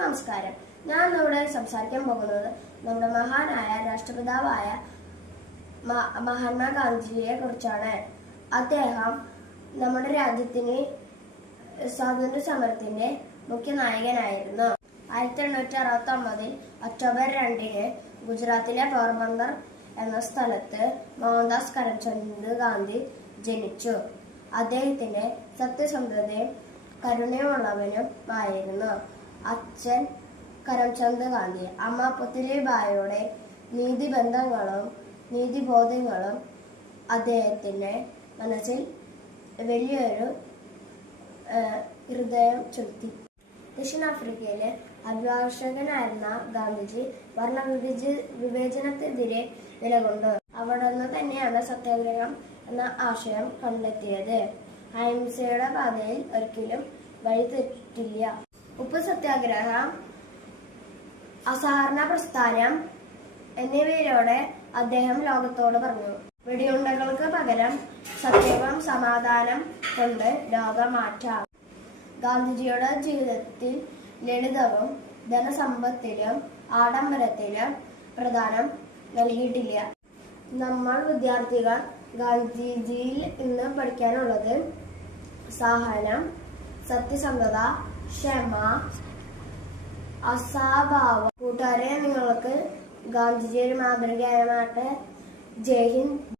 നമസ്കാരം. ഞാൻ ഇവിടെ സംസാരിക്കാൻ പോകുന്നത് നമ്മുടെ മഹാനായ രാഷ്ട്രപിതാവായ മഹാത്മാ മഹാത്മാഗാന്ധിജിയെ കുറിച്ചാണ്. അദ്ദേഹം നമ്മുടെ രാജ്യത്തിന് സ്വാതന്ത്ര്യ സമരത്തിന്റെ മുഖ്യ നായകനായിരുന്നു. ആയിരത്തി എണ്ണൂറ്റി അറുപത്തി ഒമ്പതിൽ ഒക്ടോബർ രണ്ടിന് ഗുജറാത്തിലെ പോർബന്ദർ എന്ന സ്ഥലത്ത് മോഹൻദാസ് കരംചന്ദ് ഗാന്ധി ജനിച്ചു. അദ്ദേഹത്തിന്റെ സത്യസന്ധതയും കരുണയുമുള്ളവനും ആയിരുന്നു അച്ഛൻ കരംചന്ദ് ഗാന്ധി. അമ്മ ബന്ധങ്ങളും നീതിബന്ധങ്ങളും നീതിബോധ്യങ്ങളും അദ്ദേഹത്തിന്റെ മനസ്സിൽ വലിയൊരു ഹൃദയം ചുരുത്തി ദക്ഷിണാഫ്രിക്കയിലെ അഭിഭാഷകനായിരുന്ന ഗാന്ധിജി വർണ വിഭജ വിവേചനത്തിനെതിരെ നിലകൊണ്ടു. അവിടെ നിന്ന് തന്നെയാണ് സത്യാഗ്രഹം എന്ന ആശയം കണ്ടെത്തിയത്. അഹിംസയുടെ പാതയിൽ ഒരിക്കലും വഴി തെറ്റില്ല ഉപ്പ് സത്യാഗ്രഹം അസഹരണ പ്രസ്ഥാനം എന്നിവയിലൂടെ അദ്ദേഹം ലോകത്തോട് പറഞ്ഞു. വെടിയുണ്ടകൾക്ക് പകരം സത്യവും സമാധാനം കൊണ്ട് ലോകം മാറ്റാം ഗാന്ധിജിയുടെ ജീവിതത്തിൽ ലളിതവും ധനസമ്പത്തിലും ആഡംബരത്തിലും പ്രധാനം നൽകിയിട്ടില്ല. നമ്മൾ വിദ്യാർത്ഥികൾ ഗാന്ധിജിയിൽ ഇന്ന് പഠിക്കാനുള്ളത് സഹനം സത്യസന്ധത ക്ഷമ അസാഭാവം. കൂട്ടുകാരെ നിങ്ങൾക്ക് ഗാന്ധിജി മാതൃകയായ മാറ്റ ജയ് ഹിന്ദ്.